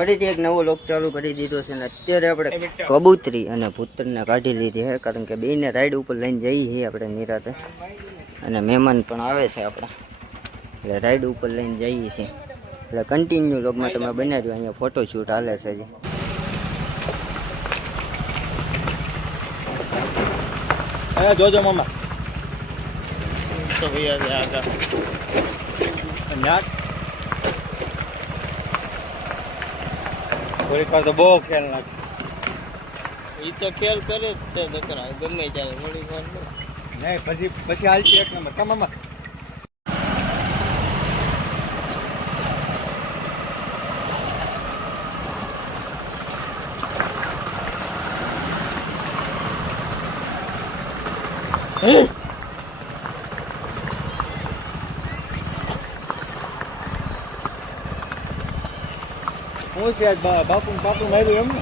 ફરીથી એક નવો લોક ચાલુ કરી દીધો છે ને અત્યારે આપણે કબૂતરી અને ભૂતરને કાઢી લીધી છે કારણ કે બેને રાઈડ ઉપર લઈને જઈએ છીએ આપણે નિરાતે અને મહેમાન પણ આવે છે આપણે એટલે રાઈડ ઉપર લઈને જઈએ છીએ એટલે કન્ટિન્યુ લોગમાં તમે બનાવ્યો અહીંયા ફોટોશૂટ હાલે છે હજી જોજો મામા તો ભૈયા આગળ થોડીક વાર તો બહુ ખ્યાલ નાખે એ તો ખેલ કરે જ છે દકરા ગમે ત્યારે થોડીક વાર નહીં પછી હાલશે એક નંબર તમામાં હું છે બાપુ માર્યું એમ ને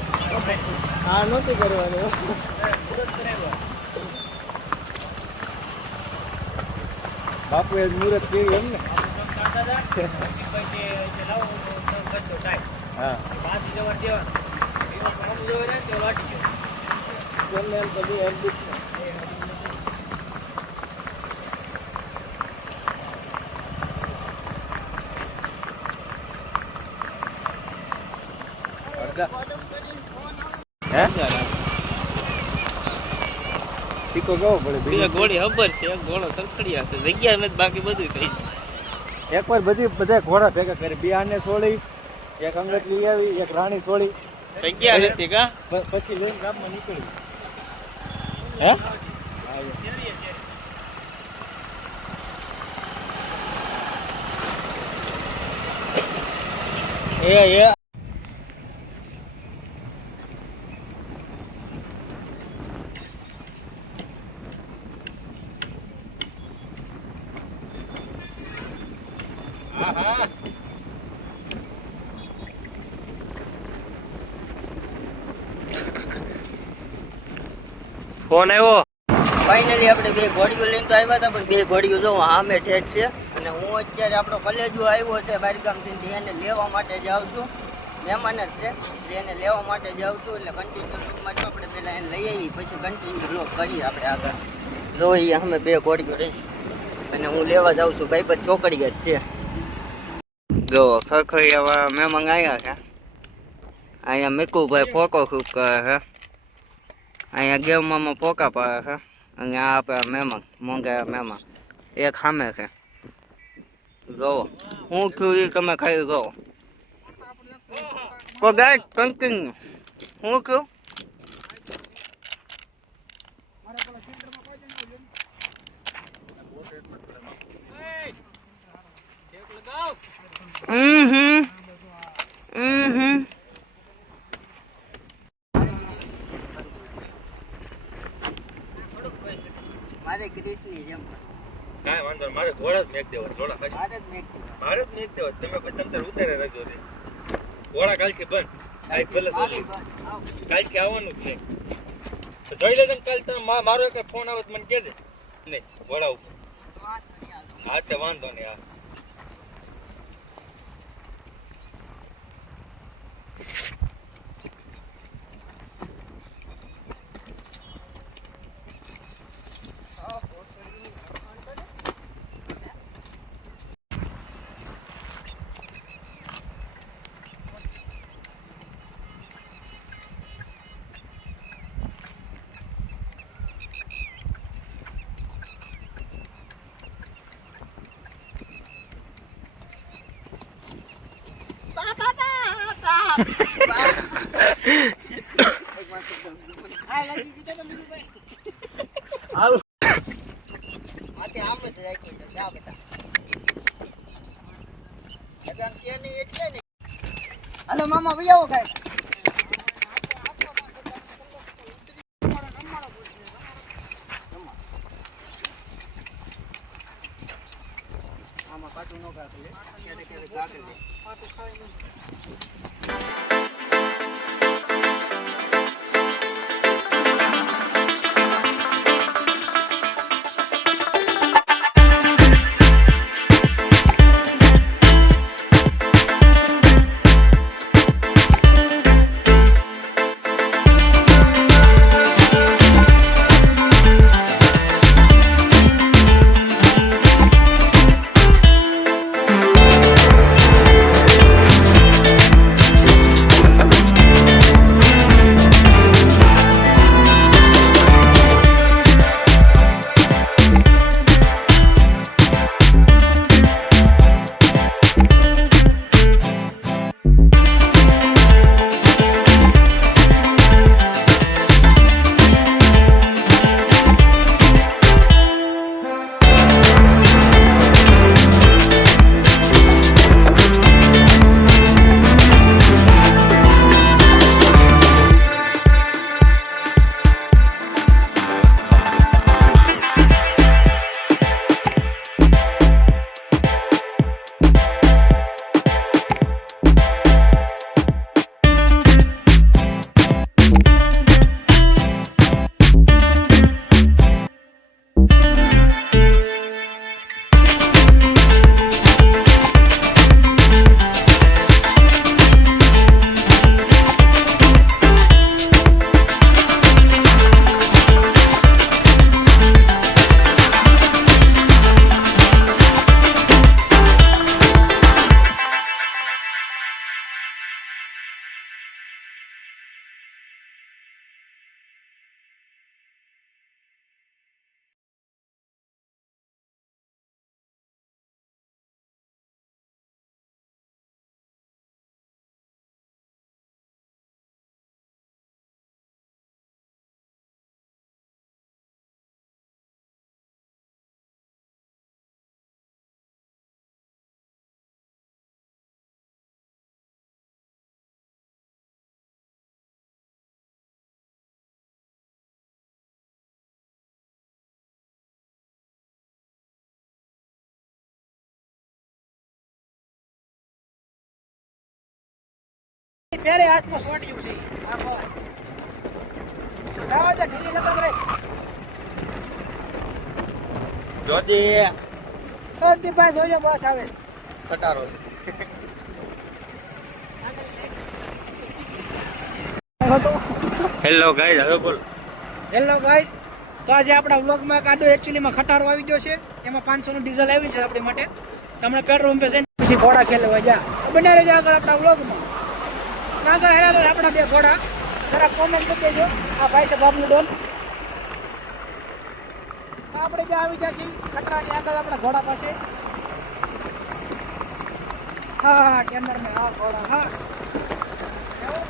હા નહોતું કરવાનું બાપુ એ મુહૂર્ત કર્યું એમ ને હા ટીકો કેવો પડે બે ઘોડી ખબર છે એક ઘોડો સરખડિયા છે જગ્યા નથી બાકી બધું થઈ એકવાર બધા ઘોડા ભેગા કરી બે આને છોડી એક અંગત લઈ આવી એક રાણી છોડી જગ્યા નથી કા પછી લઈને ગામમાં નીકળી હે એ ફોન આવ્યો ફાઇનલી આપણે બે ઘોડીઓ લઈને તો આવ્યા હતા પણ બે ઘોડીઓ જો આમે ઠેઠ છે અને હું અત્યારે આપણો કલેજો આવ્યો છે બારગામથી એને લેવા માટે જાઉં છું મહેમાન જ છે એટલે એને લેવા માટે જાઉં છું એટલે કન્ટિન્યુ લોકમાં જો આપણે પહેલાં એને લઈ આવી પછી કન્ટિન્યુ લોક કરીએ આપણે આગળ જો એ અમે બે ઘોડીઓ રહી અને હું લેવા જાઉં છું ભાઈ પર ચોકડી જ છે જો ખરખરી હવે મહેમાન આવ્યા છે અહીંયા મીકુભાઈ ફોકો ખૂબ કરે છે અહીંયા ગેમમાં પોકા પાડે છે અને આ આપણા મહેમાન મોંઘા મહેમાન એક સામે છે જોવો હું થયું એ તમે ખાઈ જોવો કો ગાય કન્ટિન્યુ હું કહું મારે ગ્રીસની જેમ કાંઈ વાંધો મારે ઘોડા જ મેક દેવા ઘોડા મારે જ મેક દેવા તમે પછી તમે ઉતારે રાખજો ઘોડા કાલથી બંધ આજ ભલે કાલથી આવવાનું જ નહીં જોઈ લેજો ને કાલ તમે મારો એક ફોન આવે તો મને કહેજે નહીં ઘોડા ઉપર હા તે વાંધો નહીં હા હાલો મામા ભાઈ આવો ભાઈ આમાં પાટું નો કાકલે ક્યારે કાકલે પાટું ખાઈ મેરે હાથમાં સોટ્યું છે આખો જાવા દે ઢીલી નતો કરે જોજી તો પાસે જોજો બસ આવે ખટારો છે હેલો ગાઈસ હવે બોલ હેલો ગાઈસ તો આજે આપણા વ્લોગમાં કાડો એકચ્યુઅલીમાં ખટારો આવી ગયો છે એમાં 500 નું ડીઝલ આવ્યું છે આપણી માટે તમને પેટ્રોલ પંપે જઈને પછી ઘોડા ખેલવા જા બને રહેજો આગળ આપણા વ્લોગમાં આગળ હેરા તો આપણા બે ઘોડા જરા કોમેન્ટ કરી દેજો આ ભાઈ છે બાપનું ડોન આપણે જ્યાં આવી ગયા છીએ ખટરાની આગળ આપણા ઘોડા પાસે હા ટેન્ડર મેં આ ઘોડા હા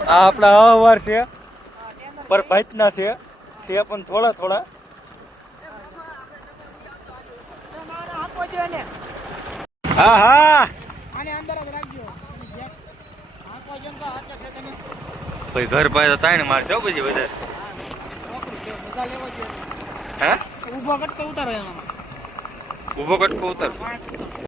આ આપણા અવાર છે પર ભાઈતના છે પણ થોડા થોડા આપો જો એને હા હા આને અંદર જ રાખજો આપો જો તો હાથે છે તમે ભાઈ ઘર પાસે તો તાઈને મારશે હો પછી વધારે નોકરી છે મજા લેવો છે હે ઊભો કટકો ઉતારો એમાં ઊભો કટકો ઉતાર પાંચ